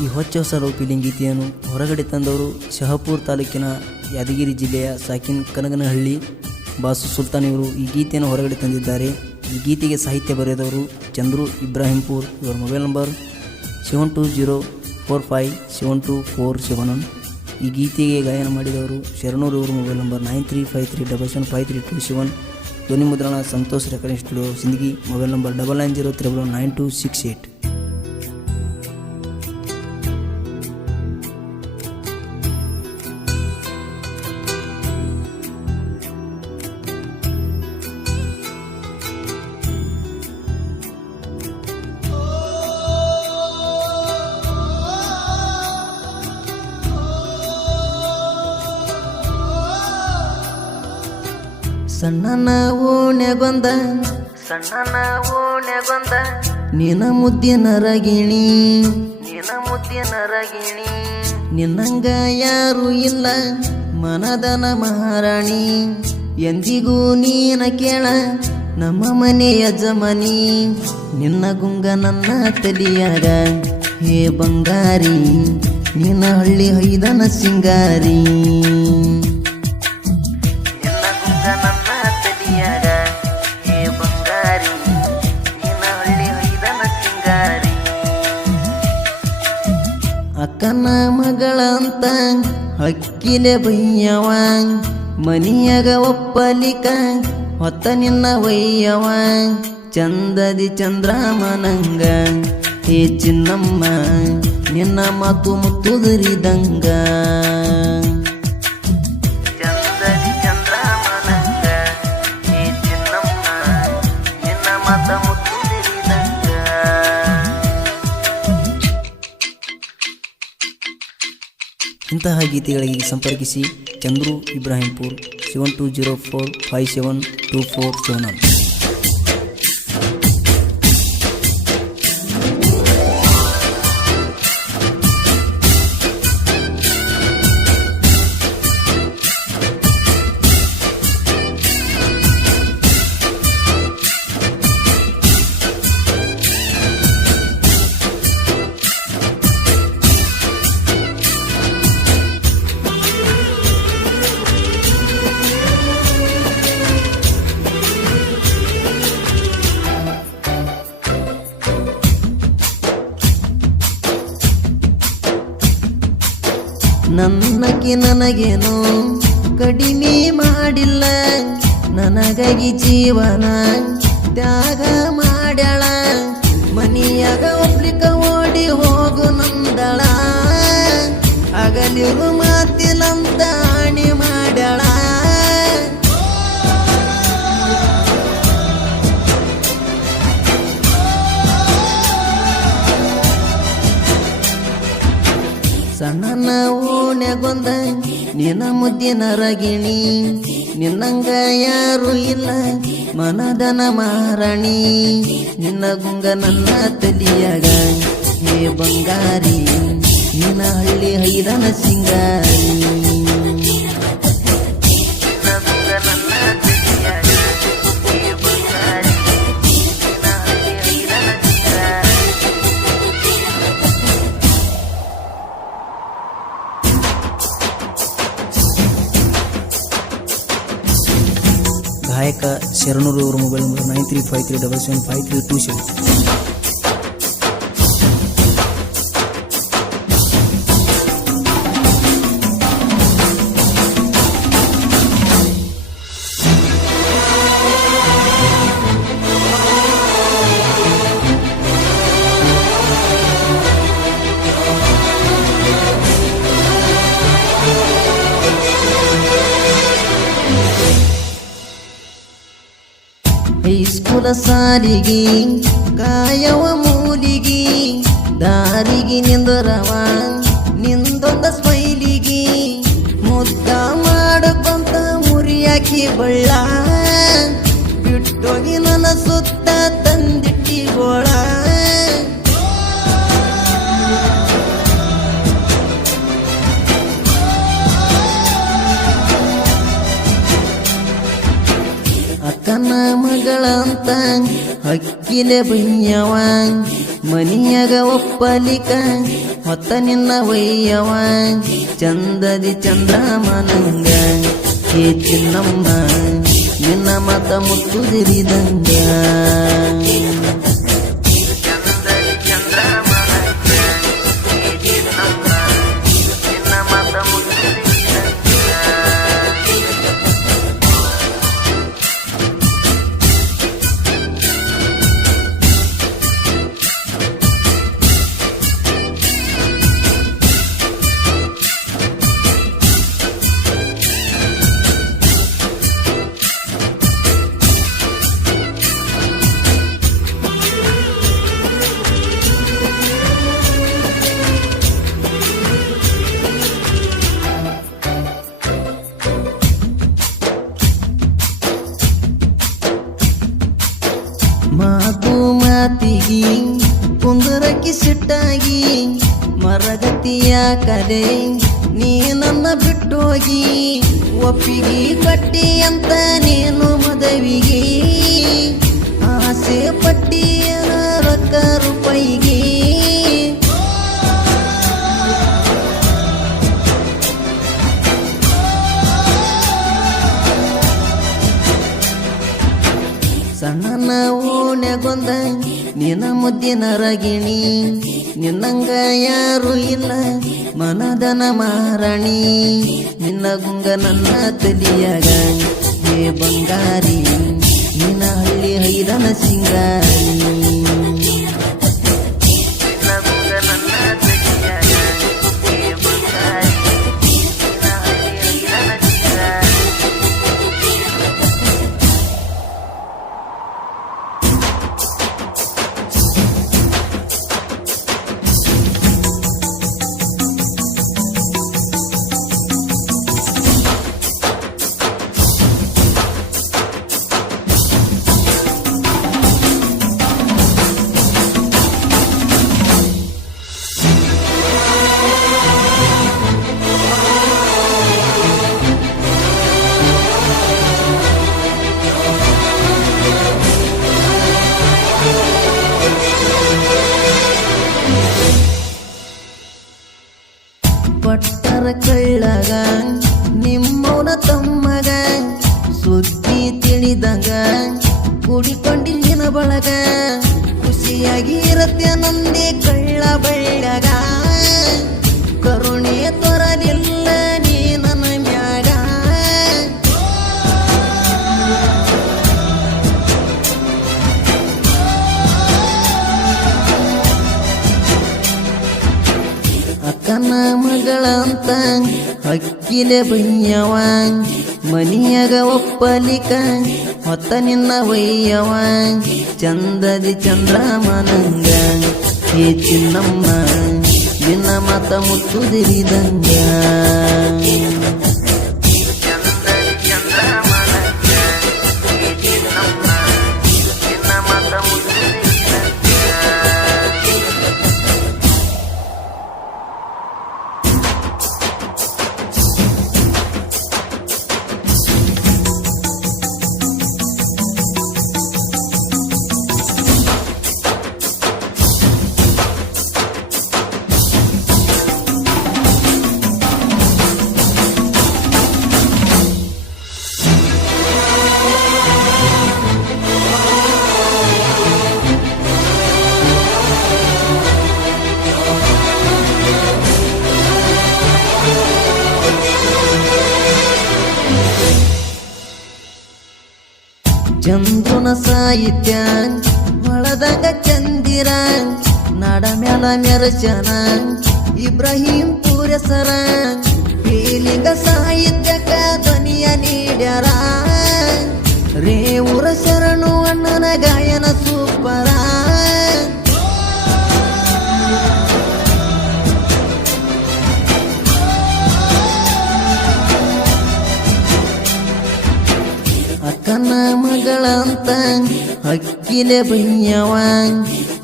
ಈ ಹೊಚ್ಚ ಹೊಸ ಫೀಲಿಂಗ್ ಗೀತೆಯನ್ನು ಹೊರಗಡೆ ತಂದವರು ಶಹಪುರ ತಾಲೂಕಿನ ಯಾದಗಿರಿ ಜಿಲ್ಲೆಯ ಸಾಕಿನ್ ಕನಗನಹಳ್ಳಿ ಬಾಸು ಸುಲ್ತಾನ್ ಇವರು ಈ ಗೀತೆಯನ್ನು ಹೊರಗಡೆ ತಂದಿದ್ದಾರೆ. ಈ ಗೀತೆಗೆ ಸಾಹಿತ್ಯ ಬರೆದವರು ಚಂದ್ರು ಇಬ್ರಾಹಿಂಪುರ್. ಇವರ ಮೊಬೈಲ್ ನಂಬರ್ 7204572471. ಈ ಗೀತೆಗೆ ಗಾಯನ ಮಾಡಿದವರು ಶರಣೂರು. ಇವರು ಮೊಬೈಲ್ ನಂಬರ್ 9353775327. ಧ್ವನಿ ಮುದ್ರಣ Santosh recording studio Sindagi. Mobile number 99039268. ಸಣ್ಣನ ಓಣ್ಯಾಗೊಂದ ನಿನ್ನ ಮುದ್ದಿನ ರಗಿಣಿ ನಿನ್ನಂಗ ಯಾರು ಇಲ್ಲ ಮನದನ ಮಹಾರಾಣಿ. ಎಂದಿಗೂ ನೀನ ಕೇಳ ನಮ್ಮ ಮನೆ ಯಜಮಾನಿ. ನಿನ್ನ ಗುಂಗ ನನ್ನ ತಲಿಯಾಗ ಹೇ ಬಂಗಾರಿ, ನಿನ್ನ ಹಳ್ಳಿ ಹೈದನ ಸಿಂಗಾರಿ. ಅಕ್ಕನ ಮಗಳಂತ ಹಕ್ಕಿಲೆ ಬಯ್ಯವ, ಮನಿಯಾಗ ಒಪ್ಪಲಿಕ ಹೊತ್ತ ನಿನ್ನ ವಯ್ಯವ. ಚಂದದಿ ಚಂದ್ರಮನಂಗ ಹೇ ಚಿನ್ನಮ್ಮ, ನಿನ್ನ ಮಾತು ಮುತ್ತುದುರಿದಂಗ. ಇಂತಹ ಗೀತೆಗಳಿಗೆ ಸಂಪರ್ಕಿಸಿ ಚಂದ್ರು ಇಬ್ರಾಹಿಂಪುರ್ 7204572471. ನನ್ನಕಿ ನನಗೇನು ಕಡಿಮೆ ಮಾಡಿಲ್ಲ, ನನಗಾಗಿ ಜೀವನ ತ್ಯಾಗ ಮಾಡ್ಯಾಳ. ಮನಿಯಾಗ ಒಬ್ಲಿಕ ಓಡಿ ಹೋಗು ನಂದಳ, ಅಗಲಿರು ಮಾತಿಲಂತ ಆಣಿ ಮಾಡ್ಯಾಳ. ಸಣ್ಣನ ಓಣ್ಯಾಗೊಂದ ನಿನ್ನ ಮುದ್ದಿನ ರಗಿಣಿ. ನಿನ್ನಂಗ ಯಾರು ಇಲ್ಲ ಮನದನ ಮಹಾರಾಣಿ. ನಿನ್ನ ಗುಂಗ ನನ್ನ ತಲಿಯಾಗ ಹೇ ಬಂಗಾರಿ, ನಿನ್ನ ಹಳ್ಳಿ ಹೈದನ ಸಿಂಗಾರಿ. ಗಾಯಕ ಶರಣೂರು. ಇವರು ಮೊಬೈಲ್ ನಂಬರ್ 9353775327. ಹೈಸ್ಕೂಲ ಸಾಲಿಗಿ ಕಾಯವ ಮೂಲಿಗಿ, ದಾರಿಗೆ ನಿಂದರವ ನಿಂದೊಂದ ಸ್ಮೈಲಿಗಿ. ಮುದ್ದ ಮಾಡಕೊಂತ ಮುರಿಯಾಕಿ ಬಳ್ಳ, ಬಿಟ್ಟೋಗಿ ನನ್ನ ಸುತ್ತ ತಂದಿಟ್ಟಿ ಗೋಳ. ಅಕ್ಕನ ಮಗಳಂತ ಹಕ್ಕಿಲೆ ಬಯ್ಯವ, ಮನಿಯಾಗ ಒಪ್ಪಲಿಕ ಹೊತ್ತ ನಿನ್ನ ವಯ್ಯವ ಚಂದದಿ ಚಂದ್ರಮನಂಗ ಹೇ ಚಿನ್ನಮ್ಮ ನಿನ್ನ ಮತ ಮುತ್ತುದಿರಿದಂಗ ಮಾತು ಮಾತಿಗಿ ಕುಂದರಕ್ಕಿ ಸಿಟ್ಟಾಗಿ ಮರಗತಿಯ ಕಲೆ ನೀ ನನ್ನ ಬಿಟ್ಟೋಗಿ ಒಪ್ಪಿಗಿ ಕಟ್ಟಿ ಅಂತ ನೀನು ಮದವಿಗಿ ಆಸೆ ಪಟ್ಟಿಯ ರೊಕ್ಕ ರೂಪಾಯಿಗಿ ಸಣ್ಣನ ಓಣ್ಯಾಗೊಂದ ನಿನ್ನ ಮುದ್ದಿನ ರಗಿಣಿ ನಿನ್ನಂಗ ಯಾರು ಇಲ್ಲ ಮನದನ ಮಾರಣಿ ನಿನ್ನ ಗುಂಗ ನನ್ನ ತಲಿಯಾಗ ಹೇ ಬಂಗಾರಿ ನಿನ್ನ ಹಳ್ಳಿ ಹೈದನ ಸಿಂಗಾರಿ ಪಟ್ಟರ ಕಳ್ಳಗ ನಿಮ್ಮವನ ತಮ್ಮಗ ಸುದ್ದಿ ತಿಳಿದಂಗ ಕೂಡಿಕೊಂಡಿನ ಬಳಗ ಖುಷಿಯಾಗಿ ಇರತ್ತೆ ನಂದೇ ಕಳ್ಳ ಬೆಳ್ಳಗ ಕರುಣೆ ತೊರಲಿಲ್ಲ ನೀ ನನ್ನ ಮ್ಯಾಗ ಅಕ್ಕನ ಮಗಳಂತ ಹಕ್ಕಿಲೆ ಬಯ್ಯವ ಮನಿಯಾಗ ಒಪ್ಪಲಿಕ ಹೊತ್ತ ನಿನ್ನ ವಯ್ಯವ ಚಂದದಿ ಚಂದ್ರಮನಂಗ ಹೇ ಚಿನ್ನಮ್ಮ ನಿನ್ನ ಮತ ಮುತ್ತುದಿರಿದಂಗ ಚಂದ್ರನ ಸಾಹಿತ್ಯ ಹೊಳದಾಗ ಚಂದಿರ ನಾಡ ಮ್ಯಾಲ ಮೆರಚನ ಇಬ್ರಾಹಿಂ ಪೂರಸರ ಫೀಲಿಂಗ ಸಾಹಿತ್ಯಕ ಧ್ವನಿಯ ನೀಡ್ಯಾರ ರೇವೂರ ಶರಣು ಅಣ್ಣನ ಗಾಯನ ಸೂಪರ ಅಕ್ಕನ ಮಗಳಂತ ಹಕ್ಕಿಲೆ ಬಯ್ಯವ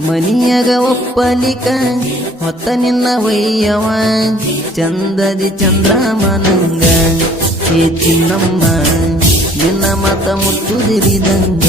ಮನಿಯಾಗ ಒಪ್ಪಲಿಕ ಹೊತ್ತ ನಿನ್ನ ವಯ್ಯವ ಚಂದದಿ ಚಂದ್ರಮನಂಗ ಹೇ ಚಿನ್ನಮ್ಮ ನಿನ್ನ ಮತ ಮುತ್ತುದಿರಿದಂಗ